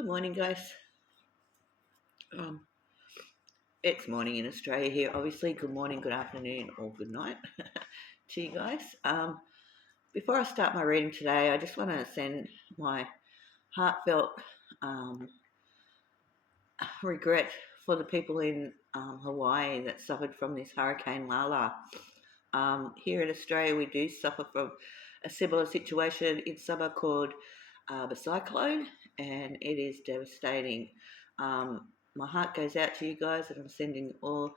Good morning, guys. Um, it's morning in Australia here. Obviously, good morning, good afternoon, or good night to you guys. Before I start my reading today, I just want to send my heartfelt regret for the people in Hawaii that suffered from this Hurricane Lala. Here in Australia, we do suffer from a similar situation in summer called the cyclone, and it is devastating. My heart goes out to you guys, and I'm sending all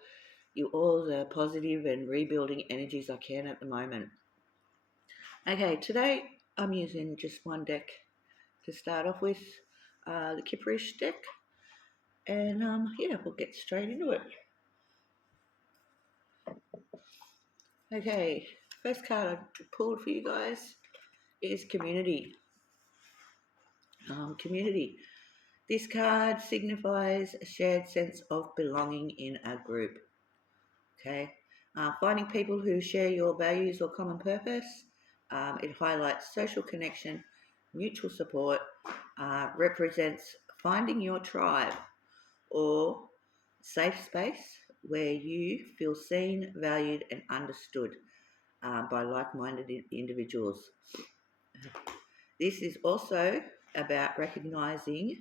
the positive and rebuilding energies I can at the moment. Okay, today I'm using just one deck to start off with, the Kipperish deck, and yeah, we'll get straight into it. Okay, first card I pulled for you guys is Community. Community. This card signifies a shared sense of belonging in a group. Okay, finding people who share your values or common purpose. It highlights social connection, mutual support, represents finding your tribe or safe space where you feel seen, valued, and understood by like-minded individuals. This is also about recognizing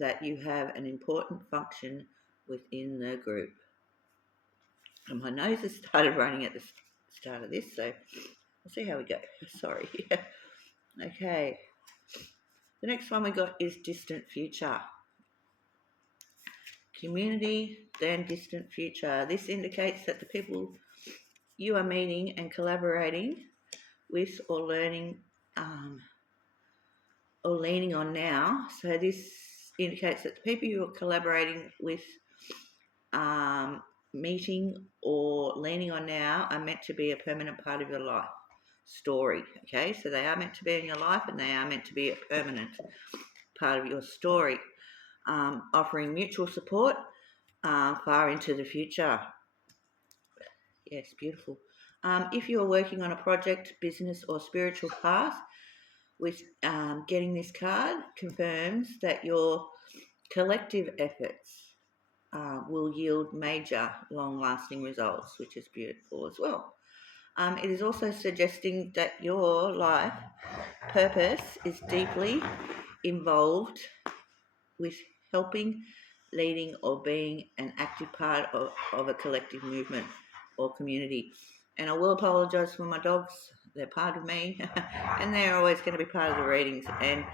that you have an important function within the group. And my nose has started running at the start of this, so we'll see how we go. Sorry. Okay. The next one we got is distant future. Community, then distant future. This indicates that the people you are meeting and collaborating with or learning or leaning on now. So this indicates that the people you are collaborating with, meeting or leaning on now are meant to be a permanent part of your life story. Okay, so they are meant to be in your life and they are meant to be a permanent part of your story, offering mutual support far into the future. Yes, beautiful. If you are working on a project, business, or spiritual path, with getting this card confirms that your collective efforts will yield major long-lasting results, which is beautiful as well. It is also suggesting that your life purpose is deeply involved with helping, leading, or being an active part of a collective movement or community. And I will apologise for my dogs. They're part of me and they're always going to be part of the readings. And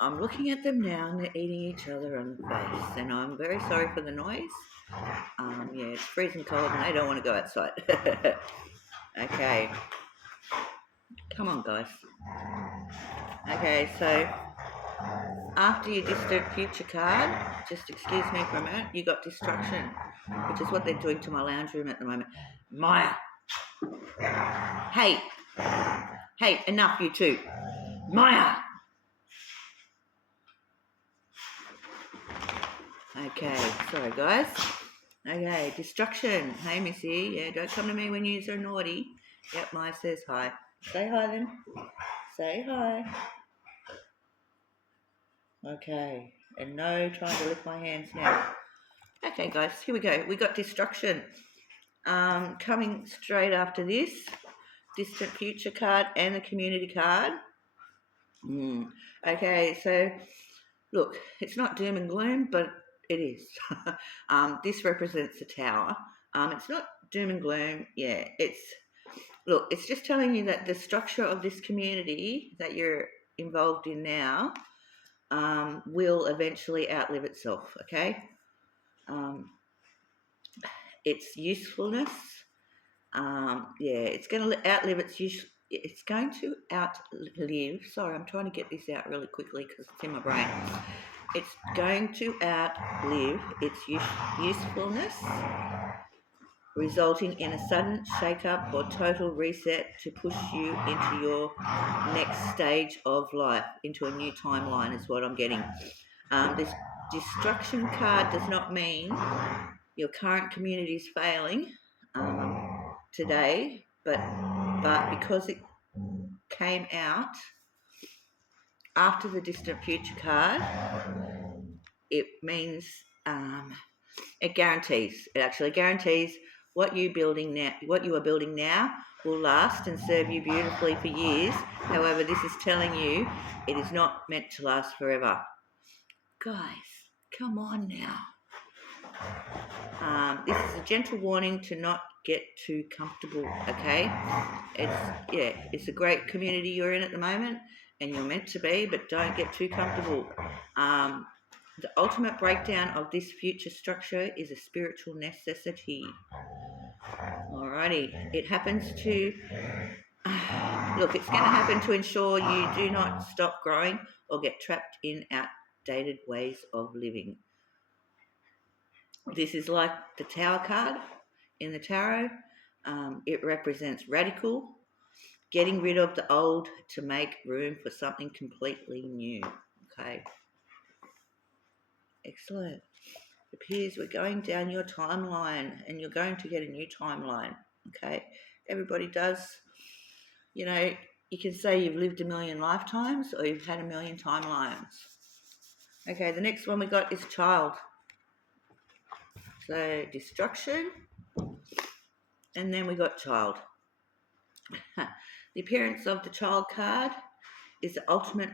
I'm looking at them now and they're eating each other on the face. And I'm very sorry for the noise. Yeah, it's freezing cold and they don't want to go outside. Okay. Come on, guys. Okay, so after your distant future card, just excuse me for a minute, you got destruction, which is what they're doing to my lounge room at the moment. Maya! Hey! Hey, enough, you two. Maya! Okay, sorry, guys. Okay, destruction. Hey, Missy. Yeah, don't come to me when you're naughty. Yep, Maya says hi. Say hi then. Say hi. Okay, and no trying to lift my hands now. Okay, guys, here we go. We got destruction. Coming straight after this, distant future card and the community card. Okay, so look, it's not doom and gloom, but it is. This represents the tower. It's not doom and gloom. Yeah, it's just telling you that the structure of this community that you're involved in now will eventually outlive itself. Okay. Its usefulness, it's going to outlive its use. It's going to outlive. Sorry, I'm trying to get this out really quickly because it's in my brain. It's going to outlive its usefulness, resulting in a sudden shake-up or total reset to push you into your next stage of life, into a new timeline is what I'm getting. This destruction card does not mean your current community is failing today, but because it came out after the distant future card, it means it guarantees. It actually guarantees what you are building now will last and serve you beautifully for years. However, this is telling you it is not meant to last forever. Guys, come on now. This is a gentle warning to not get too comfortable, okay? It's a great community you're in at the moment, and you're meant to be, but don't get too comfortable. The ultimate breakdown of this future structure is a spiritual necessity. Alrighty, it happens to, look, it's going to happen to ensure you do not stop growing or get trapped in outdated ways of living. This is like the Tower card in the tarot. It represents radical, getting rid of the old to make room for something completely new. Okay. Excellent. It appears we're going down your timeline and you're going to get a new timeline. Okay. Everybody does. You know, you can say you've lived a million lifetimes or you've had a million timelines. Okay, the next one we got is child. So destruction, and then we got child. The appearance of the child card is the ultimate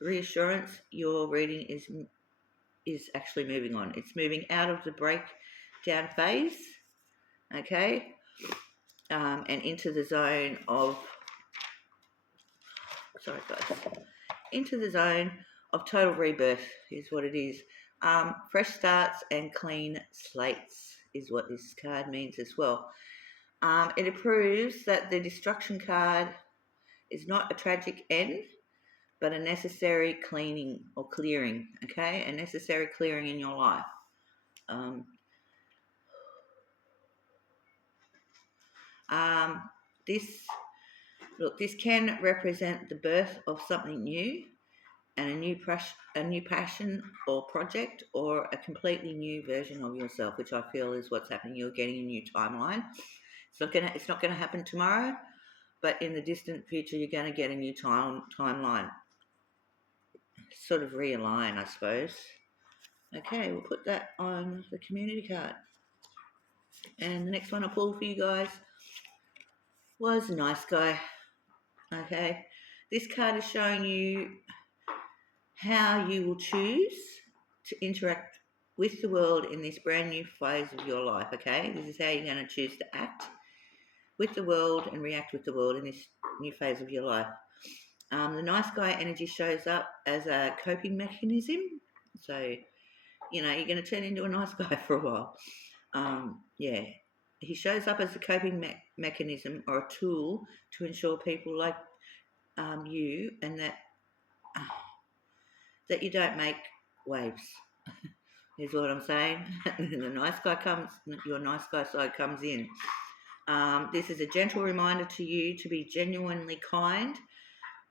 reassurance your reading is actually moving on. It's moving out of the breakdown phase, okay, and into the zone of, into the zone of total rebirth is what it is. Fresh starts and clean slates is what this card means as well. It proves that the destruction card is not a tragic end, but a necessary cleaning or clearing, okay? A necessary clearing in your life. This can represent the birth of something new and a new passion or project or a completely new version of yourself, which I feel is what's happening. You're getting a new timeline. It's not gonna happen tomorrow, but in the distant future, you're going to get a new timeline. Sort of realign, I suppose. Okay, we'll put that on the community card. And the next one I pulled for you guys was Nice Guy. Okay, this card is showing you how you will choose to interact with the world in this brand new phase of your life. Okay, this is how you're going to choose to act with the world and react with the world in this new phase of your life. The Nice Guy energy shows up as a coping mechanism. So, you know, you're going to turn into a nice guy for a while. He shows up as a coping mechanism or a tool to ensure people like you and that you don't make waves. Is what I'm saying. Your nice guy side comes in. This is a gentle reminder to you to be genuinely kind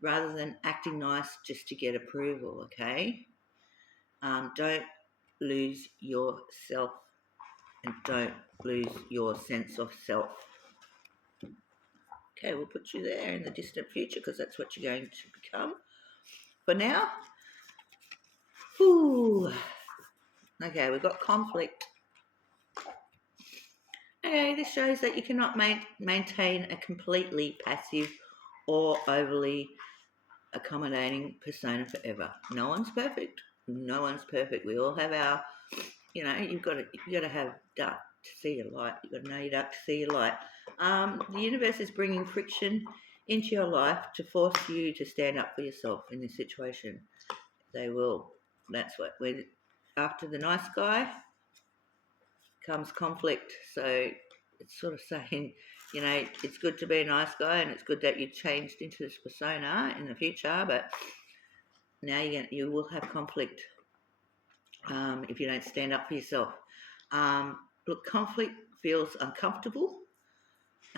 rather than acting nice just to get approval, okay? Don't lose yourself and don't lose your sense of self. Okay, we'll put you there in the distant future because that's what you're going to become. For now, okay, we've got conflict. Okay, this shows that you cannot maintain a completely passive or overly accommodating persona forever. No one's perfect. No one's perfect. We all have our, you know, you've got to have duck to see your light. You've got to know your duck to see your light. The universe is bringing friction into your life to force you to stand up for yourself in this situation. They will. That's what after the nice guy comes conflict. So it's sort of saying, you know, it's good to be a nice guy and it's good that you changed into this persona in the future, but now you will have conflict if you don't stand up for yourself. Look, conflict feels uncomfortable,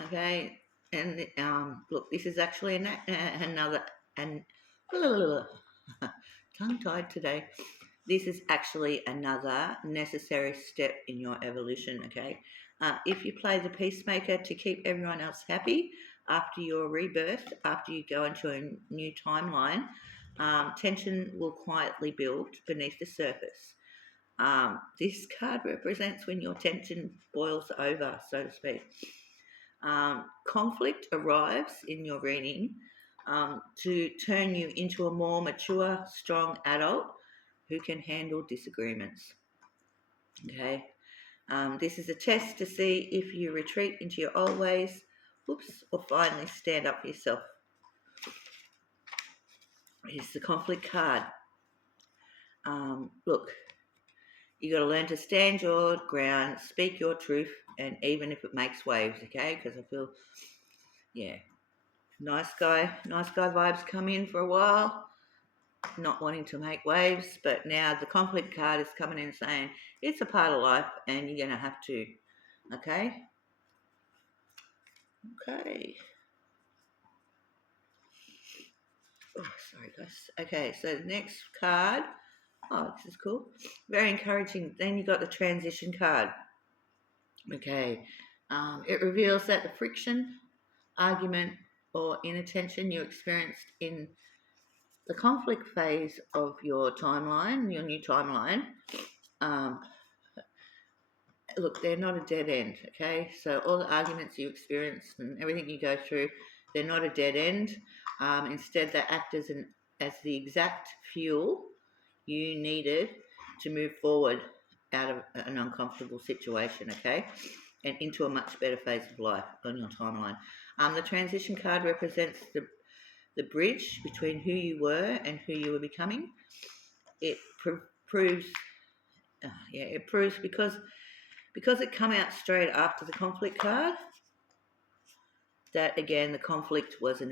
okay? And look, this is actually another, tongue-tied today. This is actually another necessary step in your evolution, okay? If you play the peacemaker to keep everyone else happy after your rebirth, after you go into a new timeline, Tension will quietly build beneath the surface. This card represents when your tension boils over, so to speak. Conflict arrives in your reading to turn you into a more mature, strong adult who can handle disagreements. Okay, this is a test to see if you retreat into your old ways, or finally stand up for yourself. Here's the conflict card. Look, you got to learn to stand your ground, speak your truth, and even if it makes waves, okay? Because I feel, yeah, nice guy vibes come in for a while, not wanting to make waves, but now the conflict card is coming in saying it's a part of life and you're going to have to, okay? Okay. Oh, sorry guys. Okay, so the next card, oh, this is cool. Very encouraging. Then you got the transition card. Okay, it reveals that the friction, argument, or inattention you experienced in the conflict phase of your timeline, your new timeline, um, look, they're not a dead end, okay? So all the arguments you experience and everything you go through, they're not a dead end. Instead, they act as the exact fuel you needed to move forward out of an uncomfortable situation, okay? And into a much better phase of life on your timeline. The transition card represents the bridge between who you were and who you were becoming. It proves, it proves because it come out straight after the conflict card, that again the conflict was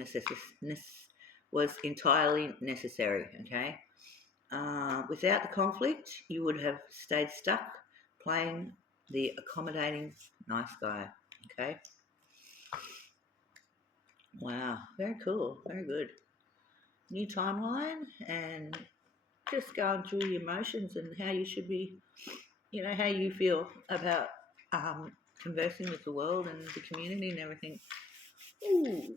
was entirely necessary. Okay, without the conflict, you would have stayed stuck playing the accommodating nice guy. Okay, wow, very cool, very good. New timeline and just going through your emotions and how you should be, how you feel about conversing with the world and the community and everything. Ooh.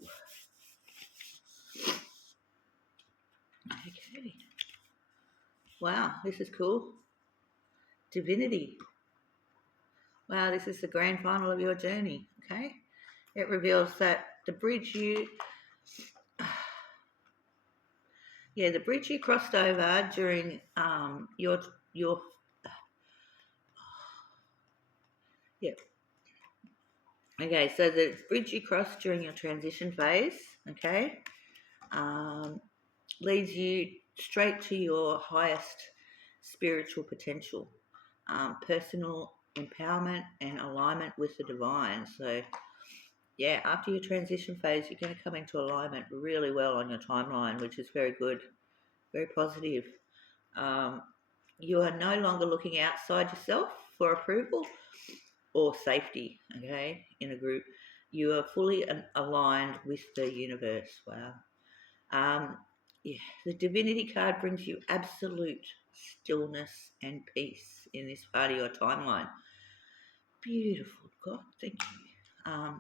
Okay. Wow, this is cool. Divinity. Wow, this is the grand final of your journey. Okay. It reveals that the bridge you crossed over during your yeah. Okay, so the bridge you crossed during your transition phase, okay, leads you straight to your highest spiritual potential, personal empowerment and alignment with the divine. So yeah, after your transition phase, you're going to come into alignment really well on your timeline, which is very good, very positive. Um, you are no longer looking outside yourself for approval or safety, okay, in a group. You are fully aligned with the universe. Wow. Yeah, the divinity card brings you absolute stillness and peace in this part of your timeline. Beautiful, God, thank you.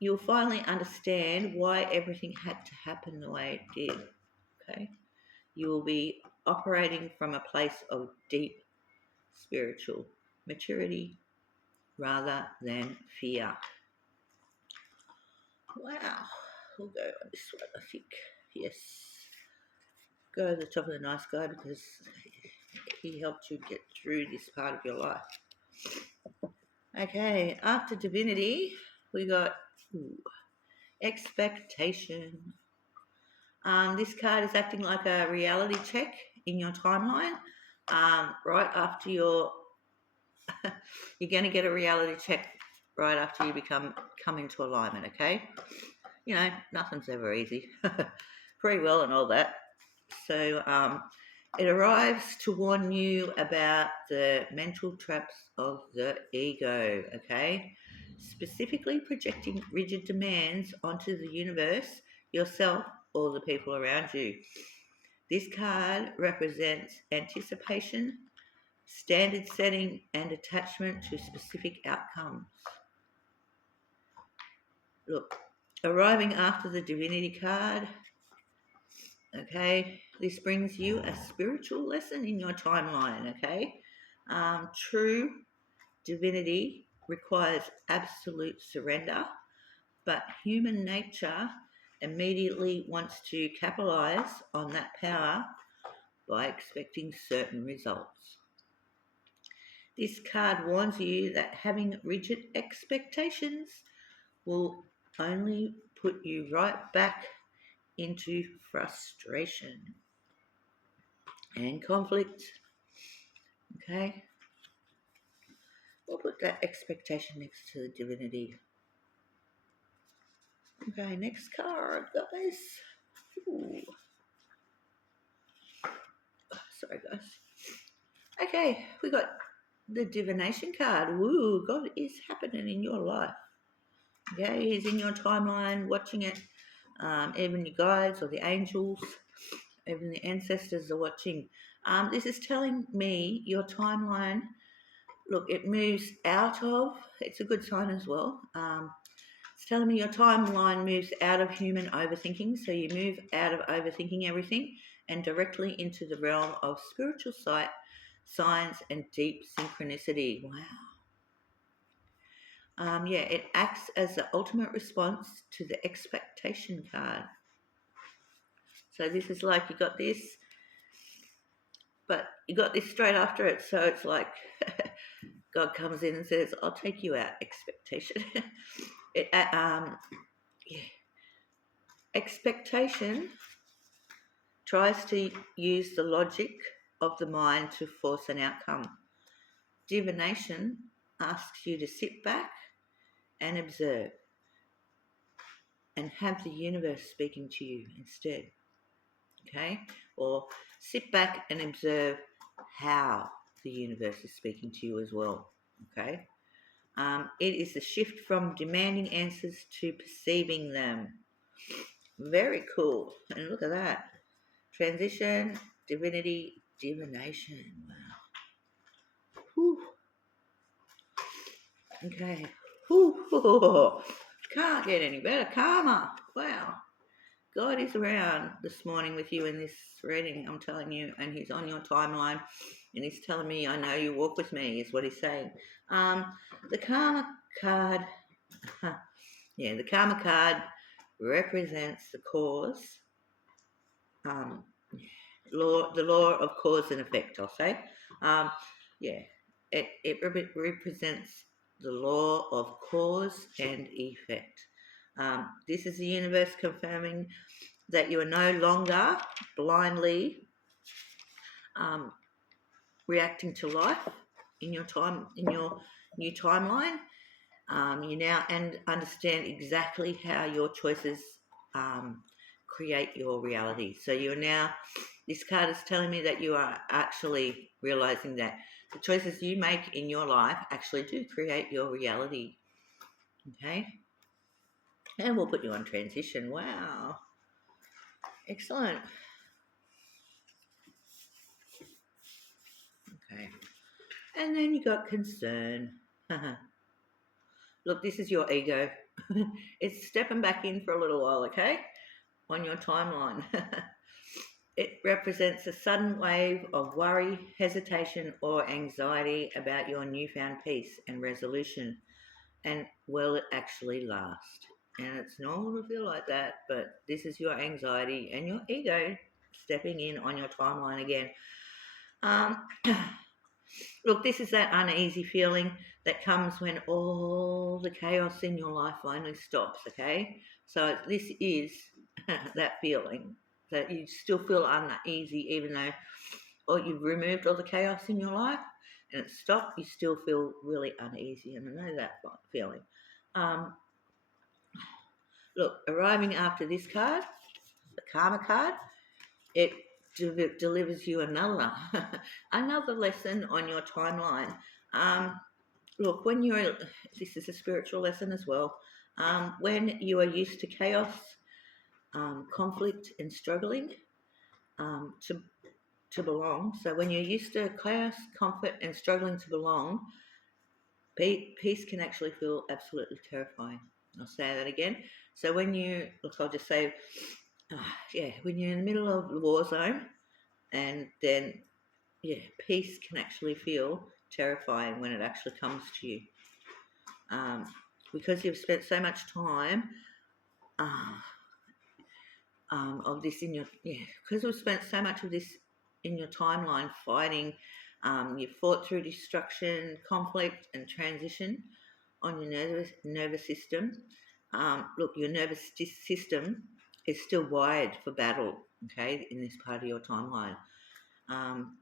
You'll finally understand why everything had to happen the way it did. Okay, you will be operating from a place of deep spiritual maturity rather than fear. Wow, we'll go on this one, I think. Yes, go to the top of the nice guy because he helped you get through this part of your life. Okay, after divinity, we got expectation. This card is acting like a reality check in your timeline. Right after you're going to get a reality check right after you come into alignment. Okay, nothing's ever easy. Free will and all that. So it arrives to warn you about the mental traps of the ego. Okay, specifically projecting rigid demands onto the universe, yourself, or the people around you. This card represents anticipation, standard setting, and attachment to specific outcomes. Look, arriving after the divinity card, Okay, this brings you a spiritual lesson in your timeline. Okay, true divinity requires absolute surrender, but human nature immediately wants to capitalize on that power by expecting certain results. This card warns you that having rigid expectations will only put you right back into frustration and conflict. Okay, we'll put that expectation next to the divinity. Okay, next card, guys. Ooh. Sorry, guys. Okay, we got the divination card. Woo, God is happening in your life. Okay, He's in your timeline, watching it. Even your guides or the angels, even the ancestors are watching. This is telling me your timeline. Look, it moves out of. It's a good sign as well. It's telling me your timeline moves out of human overthinking. So you move out of overthinking everything and directly into the realm of spiritual sight, signs, and deep synchronicity. Wow. Yeah, it acts as the ultimate response to the expectation card. So this is like you got this, but you got this straight after it. So it's like God comes in and says, "I'll take you out." Expectation. Yeah. Expectation tries to use the logic of the mind to force an outcome. Divination asks you to sit back and observe and have the universe speaking to you instead. Okay? Or sit back and observe how the universe is speaking to you as well. Okay? It is a shift from demanding answers to perceiving them. Very cool. And look at that. Transition, divinity, divination. Wow. Whew. Okay. Whew. Can't get any better. Karma. Wow. God is around this morning with you in this reading, I'm telling you, and He's on your timeline, and He's telling me, "I know you walk with me," is what He's saying. The Karma card, the Karma card represents the cause, the law of cause and effect, I'll say. It represents the law of cause and effect. This is the universe confirming that you are no longer blindly reacting to life in your new timeline. You now understand exactly how your choices create your reality. So you're now, this card is telling me that you are actually realizing that the choices you make in your life actually do create your reality. Okay? And we'll put you on transition. Wow. Excellent. Okay. And then you got concern. Look, this is your ego. It's stepping back in for a little while, okay? On your timeline. It represents a sudden wave of worry, hesitation, or anxiety about your newfound peace and resolution. And will it actually last? And it's normal to feel like that, but this is your anxiety and your ego stepping in on your timeline again. Look, this is that uneasy feeling that comes when all the chaos in your life finally stops, okay? So this is that feeling that you still feel uneasy even though you've removed all the chaos in your life and it's stopped, you still feel really uneasy, and I know that feeling. Look, arriving after this card, the Karma card, it delivers you another another lesson on your timeline. Look, this is a spiritual lesson as well. When you are used to chaos, conflict, and struggling to belong. So when you're used to chaos, conflict, and struggling to belong, peace can actually feel absolutely terrifying. I'll say that again. So when you look, I'll just say, yeah, when you're in the middle of the war zone, and then yeah, peace can actually feel terrifying when it actually comes to you, um, because you've spent so much time uh, of this in your because we've spent so much of this in your timeline fighting. You've fought through destruction, conflict, and transition on your nervous system. Look, your nervous system is still wired for battle. Okay, in this part of your timeline. Um,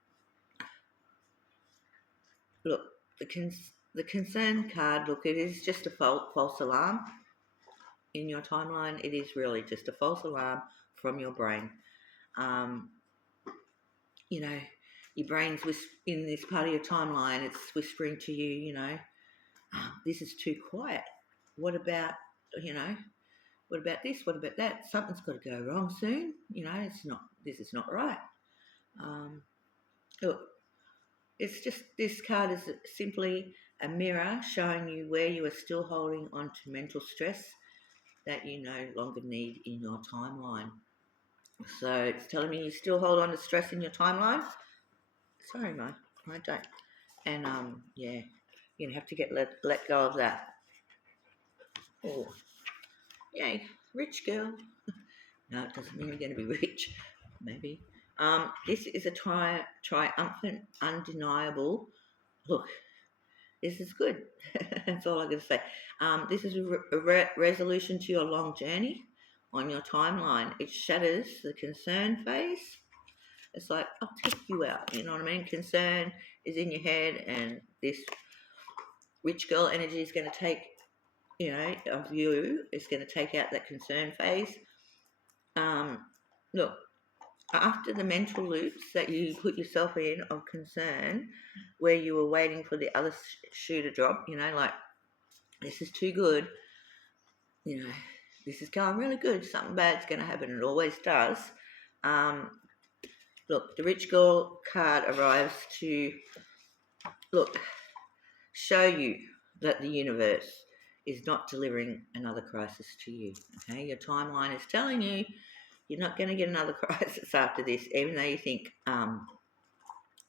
look, the concern card. Look, it is just a false alarm in your timeline. It is really just a false alarm from your brain. Um, you know, your brain's in this part of your timeline, it's whispering to you, "Oh, this is too quiet. What about, you know, what about this? What about that? Something's got to go wrong soon. This is not right." Look, it's just this card is simply a mirror showing you where you are still holding on to mental stress that you no longer need in your timeline. So it's telling me you still hold on to stress in your timeline. Sorry, Mo, I don't. And yeah, you're gonna have to get let go of that. Oh, yay, rich girl. No, it doesn't mean you're going to be rich. Maybe. This is a triumphant, undeniable. Look, this is good. That's all I'm going to say. This is a resolution to your long journey on your timeline. It shatters the concern phase. It's like, I'll take you out. You know what I mean? Concern is in your head, and this rich girl energy is going to take, of you, is going to take out that concern phase. Um, look, after the mental loops that you put yourself in of concern, where you were waiting for the other shoe to drop, like, this is too good, this is going really good, something bad's going to happen, it always does. Um, look, the rich girl card arrives to, look, show you that the universe is not delivering another crisis to you. Okay, your timeline is telling you you're not going to get another crisis after this, even though you think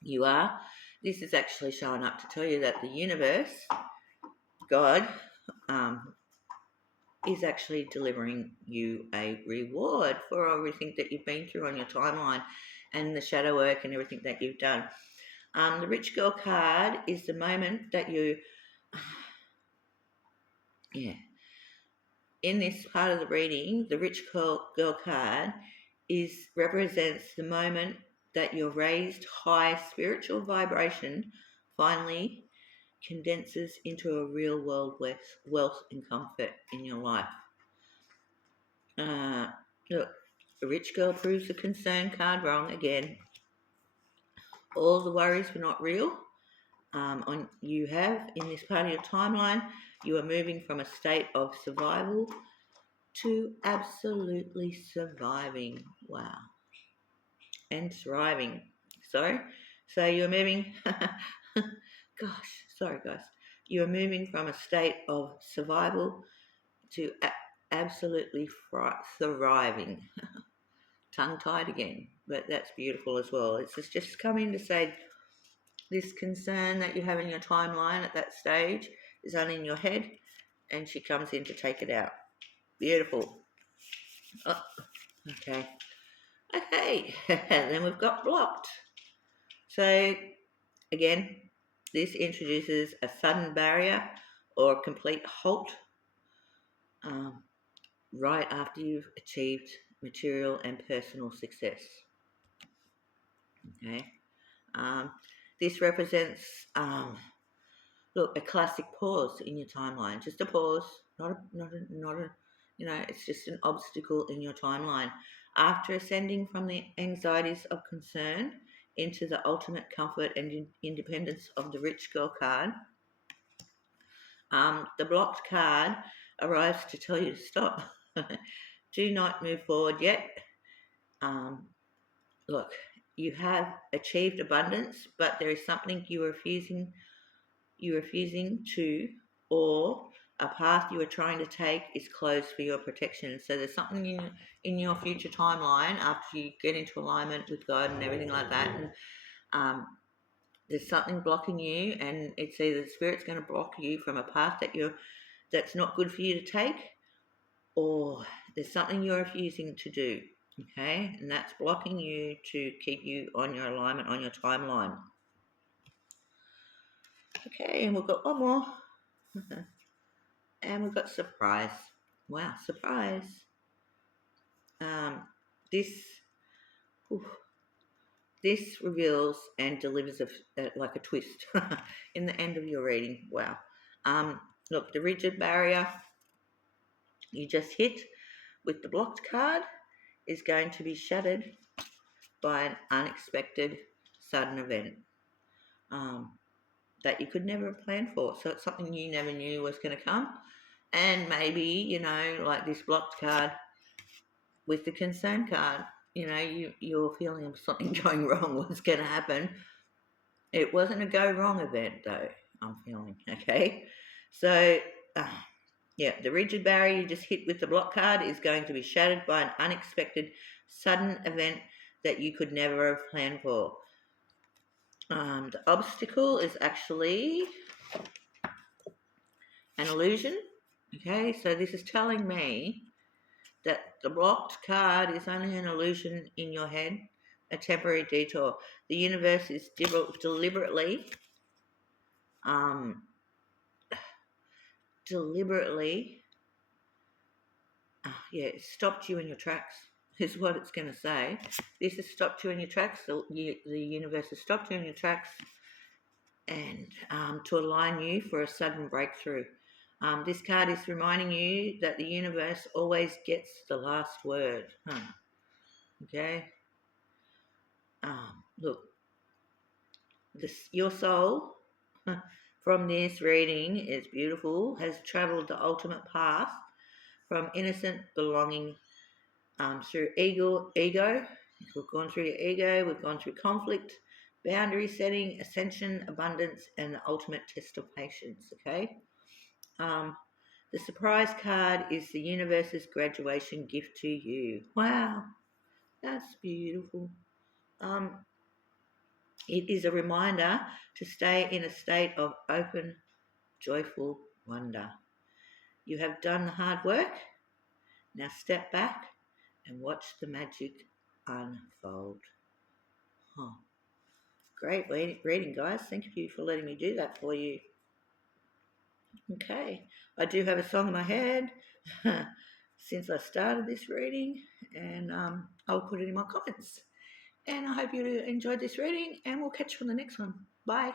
you are. This is actually showing up to tell you that the universe, God, is actually delivering you a reward for everything that you've been through on your timeline and the shadow work and everything that you've done. The rich girl card is the moment that you, yeah, in this part of the reading, the rich girl card represents the moment that your raised high spiritual vibration finally condenses into a real world wealth and comfort in your life. Look, the rich girl proves the concern card wrong again. All the worries were not real. You have in this part of your timeline, you are moving from a state of survival to absolutely surviving. Wow. And thriving. Sorry. So you're moving, gosh, sorry guys. You're moving from a state of survival to absolutely thriving. Tongue tied again, but that's beautiful as well. It's just coming to say this concern that you have in your timeline at that stage is only in your head, and she comes in to take it out. Beautiful. Oh, okay. Okay, then we've got blocked. So, again, this introduces a sudden barrier or a complete halt right after you've achieved material and personal success. Okay, this represents, look, a classic pause in your timeline. Just a pause, not a, it's just an obstacle in your timeline. After ascending from the anxieties of concern into the ultimate comfort and independence of the rich girl card, the blocked card arrives to tell you to stop. Do not move forward yet. Look, you have achieved abundance, but there is something you're refusing to, or a path you are trying to take is closed for your protection. So there's something in your future timeline after you get into alignment with God and everything like that, and there's something blocking you, and it's either the spirit's going to block you from a path that's not good for you to take, or there's something you're refusing to do. Okay, and that's blocking you to keep you on your alignment, on your timeline. Okay, and we've got one more. And we've got surprise. Wow, surprise. This this reveals and delivers like a twist in the end of your reading. Wow. Look, the rigid barrier you just hit with the blocked card is going to be shattered by an unexpected sudden event that you could never have planned for. So it's something you never knew was going to come. And maybe, like this blocked card with the concern card, you're feeling something going wrong, what's going to happen. It wasn't a go wrong event though, I'm feeling, okay? So, the rigid barrier you just hit with the block card is going to be shattered by an unexpected sudden event that you could never have planned for. The obstacle is actually an illusion, okay? So this is telling me that the blocked card is only an illusion in your head, a temporary detour. The universe is deliberately stopped you in your tracks, is what it's going to say. This has stopped you in your tracks. The universe has stopped you in your tracks, and to align you for a sudden breakthrough. This card is reminding you that the universe always gets the last word. Okay? Look, your soul from this reading is beautiful, has travelled the ultimate path from innocent belonging through ego. We've gone through your ego, we've gone through conflict, boundary setting, ascension, abundance, and the ultimate test of patience, okay? The surprise card is the universe's graduation gift to you. Wow, that's beautiful. It is a reminder to stay in a state of open, joyful wonder. You have done the hard work. Now step back and watch the magic unfold. Great reading, guys. Thank you for letting me do that for you. Okay, I do have a song in my head since I started this reading, and I'll put it in my comments. And I hope you enjoyed this reading, and we'll catch you on the next one. Bye.